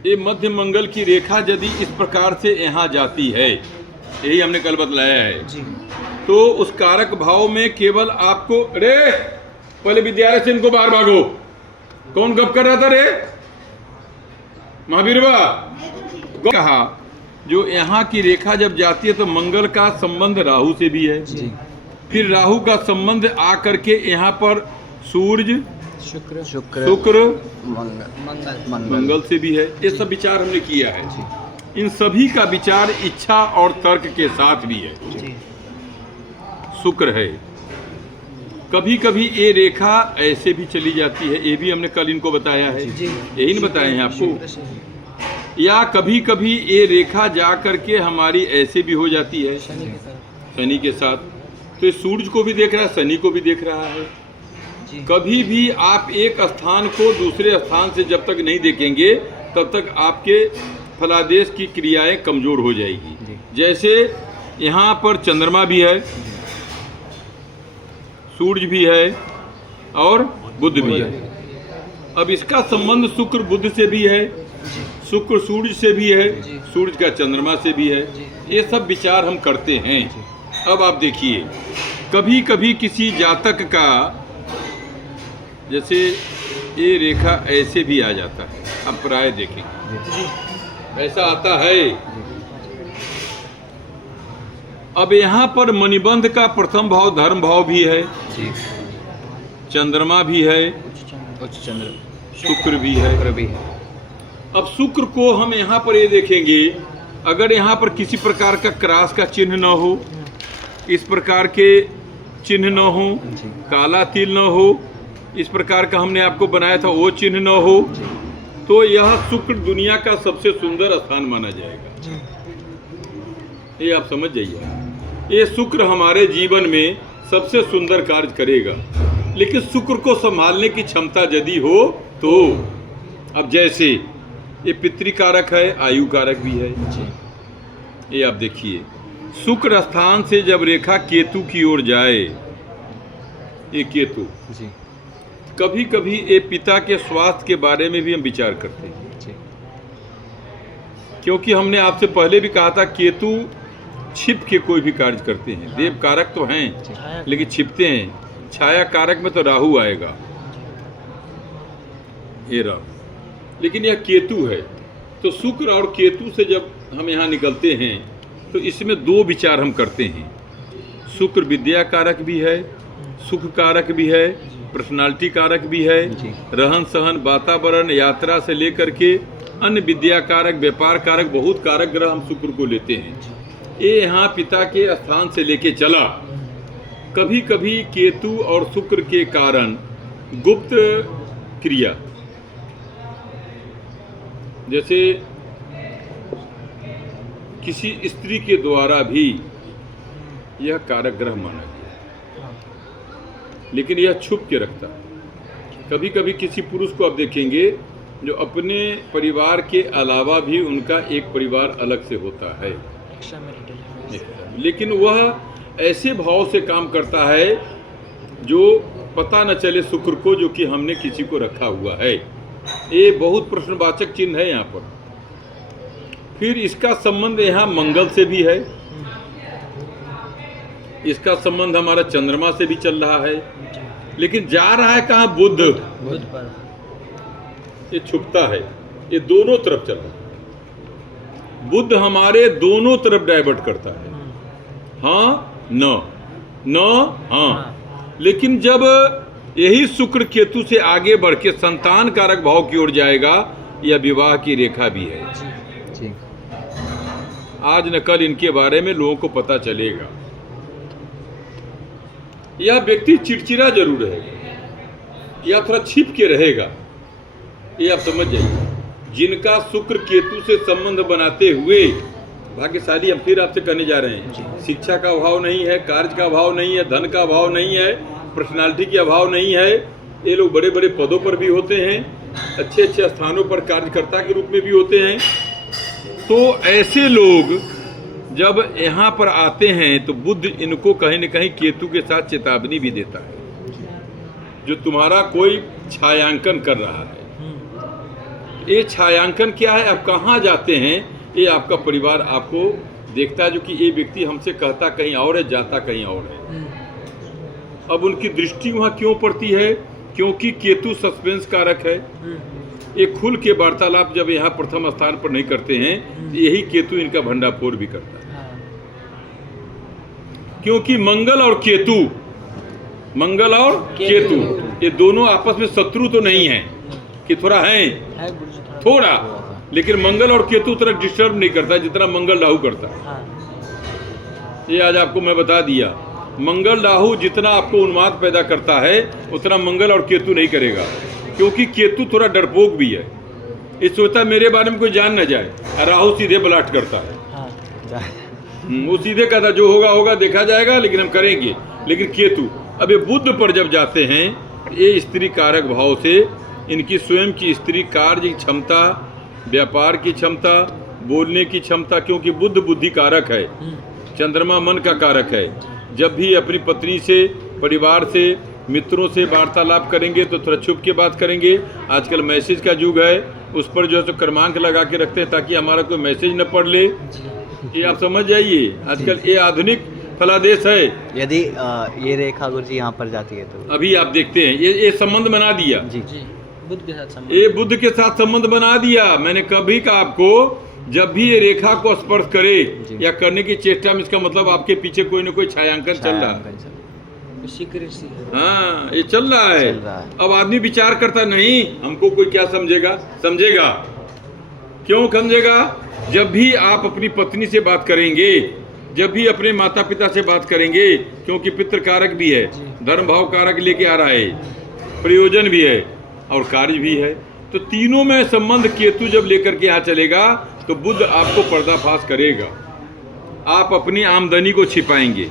ये मध्य मंगल की रेखा यदि इस प्रकार से यहाँ जाती है, यही हमने कल बतलाया है जी। तो उस कारक भाव में केवल आपको, अरे पहले विद्यालय से इनको बाहर भागो। कौन गप कर रहा था रे? महावीर कहा जो यहाँ की रेखा जब जाती है तो मंगल का संबंध राहु से भी है जी। फिर राहु का संबंध आ करके यहाँ पर सूर्य शुक्र शुक्र मंगल मंगल से भी है। ये सब विचार हमने किया है। इन सभी का विचार इच्छा और तर्क के साथ भी है। जी। शुक्र है। कभी कभी ये रेखा ऐसे भी चली जाती है, ये भी हमने कल इनको बताया है, जी। यही नहीं बताए हैं आपको। शुक्र से या कभी कभी ये रेखा जा करके हमारी ऐसे भी हो जाती है शनि के तरफ। शनि के साथ, तो ये सूर्य को भी देख रहा है, शनि को भी देख रहा है। जी। कभी भी आप एक स्थान को दूसरे स्थान से जब तक नहीं देखेंगे तब तक आपके फलादेश की क्रियाएं कमजोर हो जाएगी। जैसे यहाँ पर चंद्रमा भी है, सूर्य भी है और बुध भी है। अब इसका संबंध शुक्र बुध से भी है, शुक्र सूर्य से भी है, सूर्य का चंद्रमा से भी है। ये सब विचार हम करते हैं। अब आप देखिए, कभी कभी किसी जातक का जैसे ये रेखा ऐसे भी आ जाता है, आप प्राय देखेंगे ऐसा आता है। अब यहाँ पर मणिबंध का प्रथम भाव धर्म भाव भी है, चंद्रमा भी है, उच्च चंद्र शुक्र भी है। अब शुक्र को हम यहाँ पर ये देखेंगे, अगर यहाँ पर किसी प्रकार का क्रॉस का चिन्ह न हो, इस प्रकार के चिन्ह न हो, काला तिल न हो, इस प्रकार का हमने आपको बनाया था वो चिन्ह न हो, तो यह शुक्र दुनिया का सबसे सुंदर स्थान माना जाएगा। ये आप समझ जाइए, ये शुक्र हमारे जीवन में सबसे सुंदर कार्य करेगा। लेकिन शुक्र को संभालने की क्षमता यदि हो तो, अब जैसे ये पितृकारक है, आयु कारक भी है। ये आप देखिए, शुक्र स्थान से जब रेखा केतु की ओर जाए, ये केतु कभी कभी ये पिता के स्वास्थ्य के बारे में भी हम विचार करते हैं। क्योंकि हमने आपसे पहले भी कहा था केतु छिप के कोई भी कार्य करते हैं। देव कारक तो हैं लेकिन छिपते हैं। छाया कारक में तो राहु आएगा, ये राहु, लेकिन यह केतु है। तो शुक्र और केतु से जब हम यहाँ निकलते हैं तो इसमें दो विचार हम करते हैं। शुक्र विद्या कारक भी है, सुख कारक भी है, पर्सनालिटी कारक भी है, रहन सहन वातावरण यात्रा से लेकर के अन्य विद्या कारक व्यापार कारक बहुत कारक ग्रह हम शुक्र को लेते हैं। ये यहाँ पिता के स्थान से लेके चला। कभी कभी केतु और शुक्र के कारण गुप्त क्रिया, जैसे किसी स्त्री के द्वारा भी यह कारक ग्रह माना गया, लेकिन यह छुप के रखता है। कभी कभी किसी पुरुष को आप देखेंगे जो अपने परिवार के अलावा भी उनका एक परिवार अलग से होता है, लेकिन वह ऐसे भाव से काम करता है जो पता न चले शुक्र को, जो कि हमने किसी को रखा हुआ है। ये बहुत प्रश्नवाचक चिन्ह है यहाँ पर। फिर इसका संबंध यहाँ मंगल से भी है, इसका संबंध हमारा चंद्रमा से भी चल रहा है, लेकिन जा रहा है कहाँ? बुध पर। ये छुपता है, ये दोनों तरफ चल रहा है। बुध हमारे दोनों तरफ डाइवर्ट करता है, हाँ न हाँ। लेकिन जब यही शुक्र केतु से आगे बढ़ के संतान कारक भाव की ओर जाएगा, यह विवाह की रेखा भी है। आज न कल इनके बारे में लोगों को पता चलेगा। यह व्यक्ति चिड़चिड़ा जरूर रहेगा, या थोड़ा छिप के रहेगा, ये आप समझ जाइए। जिनका शुक्र केतु से संबंध बनाते हुए भाग्यशाली, हम फिर आपसे कहने जा रहे हैं, शिक्षा का अभाव नहीं है, कार्य का अभाव नहीं है, धन का अभाव नहीं है, पर्सनालिटी का अभाव नहीं है। ये लोग बड़े बड़े पदों पर भी होते हैं, अच्छे अच्छे स्थानों पर कार्यकर्ता के रूप में भी होते हैं। तो ऐसे लोग जब यहाँ पर आते हैं तो बुध इनको कहीं न कहीं केतु के साथ चेतावनी भी देता है, जो तुम्हारा कोई छायांकन कर रहा है, ये छायांकन क्या है, अब कहाँ जाते हैं, ये आपका परिवार आपको देखता है, जो कि ये व्यक्ति हमसे कहता कहीं और है, जाता कहीं और है। अब उनकी दृष्टि वहाँ क्यों पड़ती है, क्योंकि केतु सस्पेंस कारक है। ये खुल के वार्तालाप जब यहाँ प्रथम स्थान पर नहीं करते हैं, तो यही केतु इनका भंडाफोड़ भी करता है। क्योंकि मंगल और केतु ये दोनों आपस में शत्रु तो नहीं है, कि थोड़ा है थोड़ा, लेकिन मंगल और केतु उतना डिस्टर्ब नहीं करता जितना मंगल राहु करता है। ये आज आपको मैं बता दिया, मंगल राहु जितना आपको उन्माद पैदा करता है उतना मंगल और केतु नहीं करेगा, क्योंकि केतु थोड़ा डरपोक भी है। ये सोचता मेरे बारे में कोई जान न जाए, राहु सीधे ब्लास्ट करता है। वो सीधे कहता जो होगा होगा, देखा जाएगा, लेकिन हम करेंगे। लेकिन केतु अब ये बुध पर जब जाते हैं, ये स्त्री कारक भाव से इनकी स्वयं की स्त्री कार्य की क्षमता, व्यापार की क्षमता, बोलने की क्षमता, क्योंकि बुध बुद्धि कारक है, चंद्रमा मन का कारक है। जब भी अपनी पत्नी से, परिवार से, मित्रों से वार्तालाप करेंगे तो थोड़ा छुप के बात करेंगे। आजकल मैसेज का युग है, उस पर जो है तो क्रमांक लगा के रखते हैं ताकि हमारा कोई मैसेज न पढ़ ले। ये आप समझ जाइए, आजकल ये आधुनिक फलादेश है। यदि ये रेखा गुरुजी यहाँ पर जाती है तो अभी आप देखते हैं ये संबंध बना दिया जी बुध के साथ संबंध, ये बुध के साथ संबंध बना दिया। मैंने कभी कहा आपको, जब भी ये रेखा को स्पर्श करे या करने की चेष्टा में, इसका मतलब आपके पीछे कोई न कोई छायांकन चल रहा है। हाँ, ये चल रहा है। अब आदमी विचार करता नहीं हमको कोई क्या समझेगा, समझेगा क्यों समझेगा? जब भी आप अपनी पत्नी से बात करेंगे, जब भी अपने माता पिता से बात करेंगे, क्योंकि पितृ कारक भी है, धर्म भाव कारक लेके आ रहा है, प्रयोजन भी है और कार्य भी है, तो तीनों में संबंध केतु जब लेकर के यहाँ चलेगा तो बुध आपको पर्दाफाश करेगा। आप अपनी आमदनी को छिपाएंगे।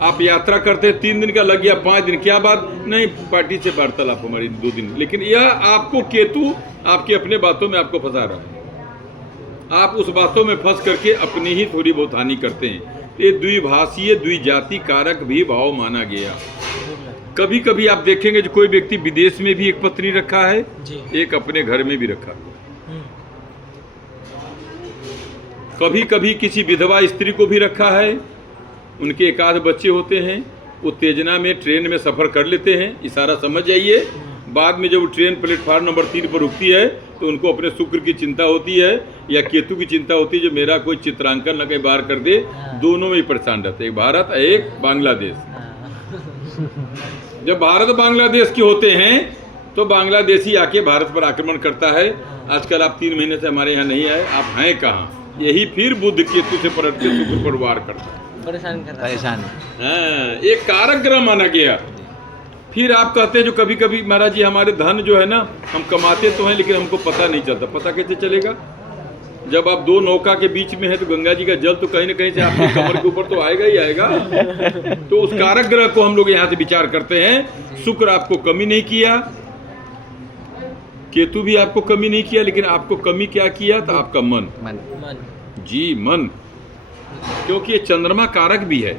आप यात्रा करते हैं, 3 दिन का लग गया, 5 दिन, क्या बात नहीं, पार्टी से वार्तालाप हमारी 2 दिन, लेकिन यह आपको केतु आपके अपने बातों में आपको फंसा रहा है। आप उस बातों में फंस करके अपनी ही थोड़ी बहुत हानि करते हैं। ये द्विभाषीय द्विजाति कारक भी भाव माना गया। कभी कभी आप देखेंगे जो कोई व्यक्ति विदेश में भी एक पत्नी रखा है, एक अपने घर में भी रखा है। कभी कभी किसी विधवा स्त्री को भी रखा है, उनके एक आध बच्चे होते हैं, उत्तेजना में ट्रेन में सफ़र कर लेते हैं, इशारा समझ जाइए। बाद में जब ट्रेन प्लेटफार्म नंबर 3 पर रुकती है तो उनको अपने शुक्र की चिंता होती है या केतु की चिंता होती है, जो मेरा कोई चित्रांकन न कहीं बाहर कर दे। दोनों में ही परेशान रहते, एक भारत एक बांग्लादेश। जब भारत बांग्लादेश के होते हैं तो बांग्लादेशी आके भारत पर आक्रमण करता है। आजकल आप 3 महीने से हमारे यहाँ नहीं आए, आप हैं कहाँ? यही फिर बुध केतु से पलट के शुक्र पर वार करता है, परेशान। हाँ, एक कारक ग्रह माना गया। फिर आप कहते हैं जो कभी कभी महाराज जी हमारे धन जो है ना, हम कमाते तो हैं लेकिन हमको पता नहीं चलता। पता कैसे चलेगा? जब आप 2 नौका के बीच में है तो गंगा जी का जल तो कहीं ना कहीं से आपके कमर के ऊपर तो आएगा ही आएगा। तो उस कारक ग्रह को हम लोग यहाँ से विचार करते हैं। शुक्र आपको कमी नहीं किया, केतु भी आपको कमी नहीं किया, लेकिन आपको कमी क्या किया था? आपका मन। जी मन, क्योंकि ये चंद्रमा कारक भी है।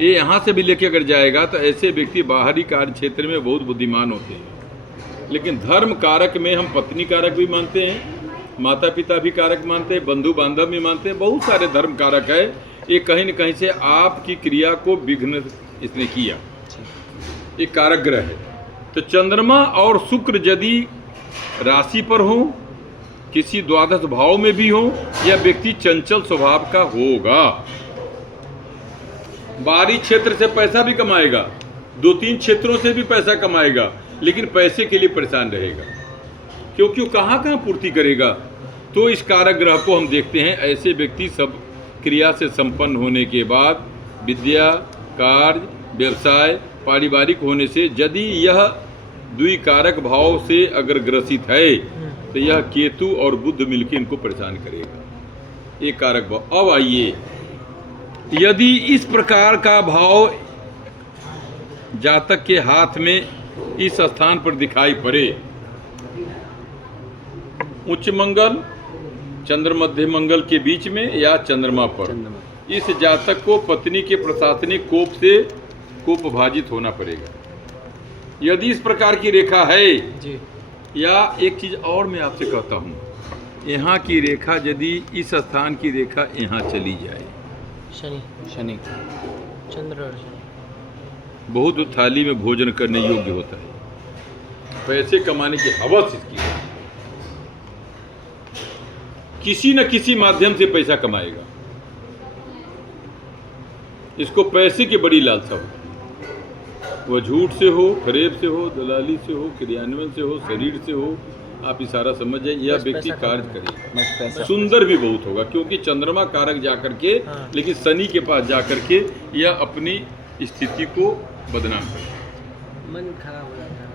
ये यहाँ से भी लेके अगर जाएगा तो ऐसे व्यक्ति बाहरी कार्य क्षेत्र में बहुत बुद्धिमान होते हैं। लेकिन धर्म कारक में हम पत्नी कारक भी मानते हैं, माता पिता भी कारक मानते हैं, बंधु बांधव भी मानते हैं, बहुत सारे धर्म कारक है। ये कहीं न कहीं से आपकी क्रिया को विघ्न इसने किया, ये कारक ग्रह है। तो चंद्रमा और शुक्र यदि राशि पर हो, किसी द्वादश भाव में भी हो, या व्यक्ति चंचल स्वभाव का होगा, बाहरी क्षेत्र से पैसा भी कमाएगा, 2-3 क्षेत्रों से भी पैसा कमाएगा, लेकिन पैसे के लिए परेशान रहेगा, क्योंकि वो कहाँ पूर्ति करेगा। तो इस कारक ग्रह को हम देखते हैं, ऐसे व्यक्ति सब क्रिया से संपन्न होने के बाद विद्या, कार्य, व्यवसाय, पारिवारिक होने से यदि यह द्विकारक भाव से अगर ग्रसित है तो यह केतु और बुध मिलकर इनको परेशान करेगा। ये कारक भाव। अब आइए, यदि इस प्रकार का भाव जातक के हाथ में इस स्थान पर दिखाई पड़े, उच्च मंगल चंद्र मध्य मंगल के बीच में या चंद्रमा पर, इस जातक को पत्नी के प्रशासनिक कोप से कोपभाजित होना पड़ेगा। यदि इस प्रकार की रेखा है या एक चीज़ और मैं आपसे कहता हूँ, यहाँ की रेखा यदि इस स्थान की रेखा यहाँ चली जाए, शनि शनि चंद्र और शनि, बहुत थाली में भोजन करने योग्य होता है, पैसे कमाने की हवस इसकी है, किसी न किसी माध्यम से पैसा कमाएगा, इसको पैसे की बड़ी लालसा होती है, वह झूठ से हो, फरेब से हो, दलाली से हो, क्रियान्वयन से हो, शरीर से हो, आप इशारा समझ जाइए, यह व्यक्ति कार्य करेगा, सुंदर भी बहुत होगा, क्योंकि चंद्रमा कारक जाकर के, लेकिन शनि के पास जाकर के यह अपनी स्थिति को बदनाम करेगा, मन खराब हो जाता है,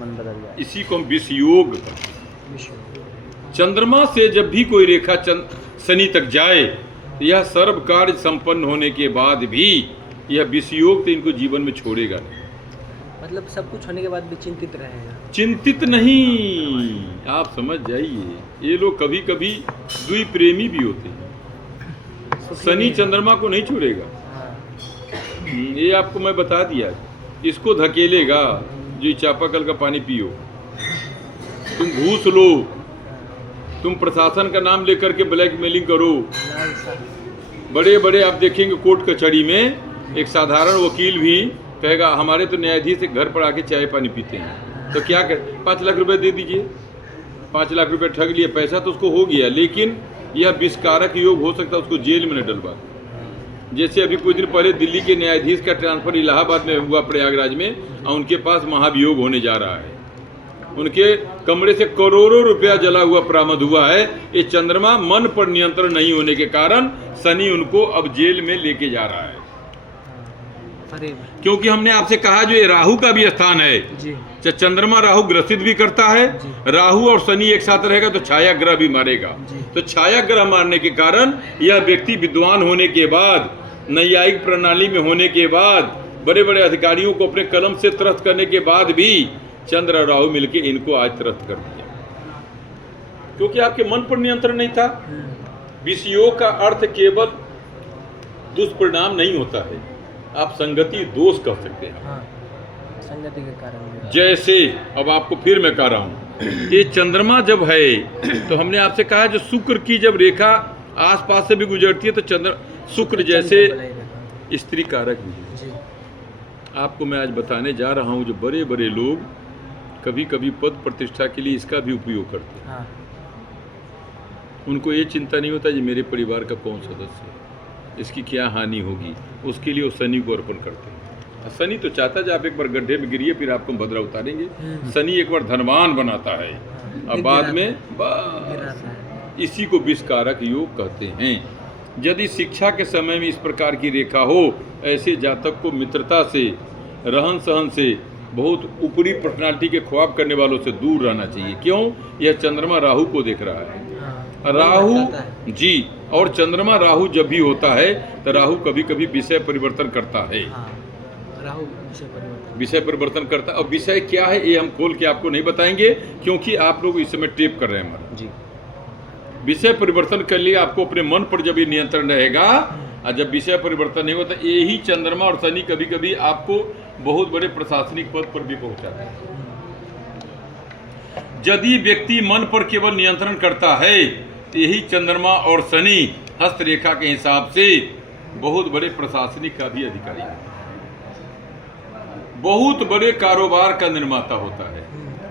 मन बदल जाए, इसी को हम विषयोग कहते हैं। चंद्रमा से जब भी कोई रेखा शनि तक जाए, यह सर्व कार्य संपन्न होने के बाद भी यह विषयोग तो इनको जीवन में छोड़ेगा नहीं। मतलब सब कुछ होने के बाद भी चिंतित रहेगा? चिंतित नहीं, आप समझ जाइए, ये लोग कभी कभी द्वि प्रेमी भी होते हैं, शनि चंद्रमा को नहीं छोड़ेगा। ये आपको मैं बता दिया, इसको धकेलेगा, जो चापाकल का पानी पियो, तुम घूस लो, तुम प्रशासन का नाम लेकर के ब्लैकमेलिंग करो, बड़े बड़े आप देखेंगे कोर्ट कचहरी में एक साधारण वकील भी कहेगा हमारे तो न्यायाधीश घर पर आके चाय पानी पीते हैं, तो क्या कर 5 लाख रुपए दे दीजिए, 5 लाख रुपए ठग लिए, पैसा तो उसको हो गया, लेकिन यह विस्कारक योग हो सकता है उसको जेल में न डलवा। जैसे अभी कुछ दिन पहले दिल्ली के न्यायाधीश का ट्रांसफर इलाहाबाद में हुआ, प्रयागराज में, और उनके पास महाभियोग होने जा रहा है, उनके कमरे से करोड़ों रुपया जला हुआ बरामद हुआ है। ये चंद्रमा मन पर नियंत्रण नहीं होने के कारण शनि उनको अब जेल में लेके जा रहा है, क्योंकि हमने आपसे कहा जो ये राहु का भी स्थान है जी। चंद्रमा राहु ग्रसित भी करता है, राहु और शनि एक साथ रहेगा तो छाया ग्रह भी मारेगा, तो छाया ग्रह मारने के कारण यह व्यक्ति विद्वान होने के बाद, न्यायिक प्रणाली में होने के बाद, बड़े बड़े अधिकारियों को अपने कलम से त्रस्त करने के बाद भी चंद्र और राहु मिलके इनको आज त्रस्त कर दिया, क्योंकि आपके मन पर नियंत्रण नहीं था। विषयोग का अर्थ केवल दुष्परिणाम नहीं होता है, आप संगति दोष कह सकते हैं। हाँ, संगति के कारण। जैसे अब आपको फिर मैं कह रहा हूँ, ये चंद्रमा जब है तो हमने आपसे कहा जो शुक्र की जब रेखा आसपास से भी गुजरती है तो शुक्र जैसे स्त्री कारक भी है। आपको मैं आज बताने जा रहा हूँ, जो बड़े बड़े लोग कभी कभी पद प्रतिष्ठा के लिए इसका भी उपयोग करते हैं। हाँ। उनको ये चिंता नहीं होता कि मेरे परिवार का कौन सदस्य है, इसकी क्या हानि होगी, उसके लिए वो शनि को अर्पण करते हैं। शनि तो चाहता है आप एक बार गड्ढे में गिरिए फिर आपको भद्रा उतारेंगे, शनि एक बार धनवान बनाता है और बाद में इसी को विषकारक योग कहते हैं। यदि शिक्षा के समय में इस प्रकार की रेखा हो, ऐसे जातक को मित्रता से, रहन सहन से, बहुत ऊपरी पर्सनालिटी के ख्वाब करने वालों से दूर रहना चाहिए। क्यों? यह चंद्रमा राहु को देख रहा है, राहु जी, और चंद्रमा राहु जब भी होता है तो राहु कभी कभी विषय परिवर्तन करता है। राहु विषय परिवर्तन करता है, और विषय क्या है ये हम खोल के आपको नहीं बताएंगे, क्योंकि आप लोग इस समय टेप कर रहे हैं हमारा जी। विषय परिवर्तन कर लिए आपको अपने मन पर जब ये नियंत्रण रहेगा, और जब विषय परिवर्तन नहीं होता, यही चंद्रमा और शनि कभी कभी आपको बहुत बड़े प्रशासनिक पद पर भी पहुंचाता है। यदि व्यक्ति मन पर केवल नियंत्रण करता है, तो यही चंद्रमा और शनि हस्तरेखा के हिसाब से बहुत बड़े प्रशासनिक का भी अधिकारी है, बहुत बड़े कारोबार का निर्माता होता है,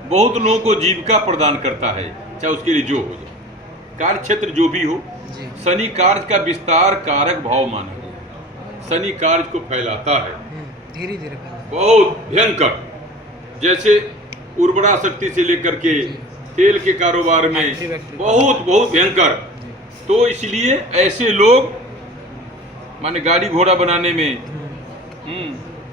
बहुत लोगों को जीविका प्रदान करता है, चाहे उसके लिए जो हो जाए, कार्य क्षेत्र जो भी हो। शनि कार्य का विस्तार कारक भाव माना गया, शनि कार्य को फैलाता है धीरे धीरे, बहुत भयंकर, जैसे उर्वरा शक्ति से लेकर के तेल के कारोबार में बहुत बहुत भयंकर। तो इसलिए ऐसे लोग माने गाड़ी घोड़ा बनाने में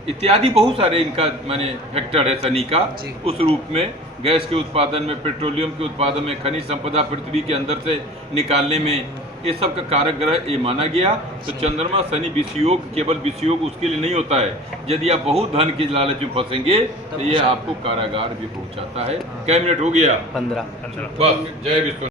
इत्यादि बहुत सारे इनका माने फैक्टर है शनि का, उस रूप में गैस के उत्पादन में, पेट्रोलियम के उत्पादन में, खनिज संपदा पृथ्वी के अंदर से निकालने में, ये सब का कारक ग्रह ये माना गया। तो चंद्रमा शनि विषयोग, केवल विषयोग उसके लिए नहीं होता है, यदि आप बहुत धन की लालच में फंसेंगे तो ये आपको कारागार भी पहुंचाता है। क्या मिनट हो गया? 15। बस, जय विष्णु।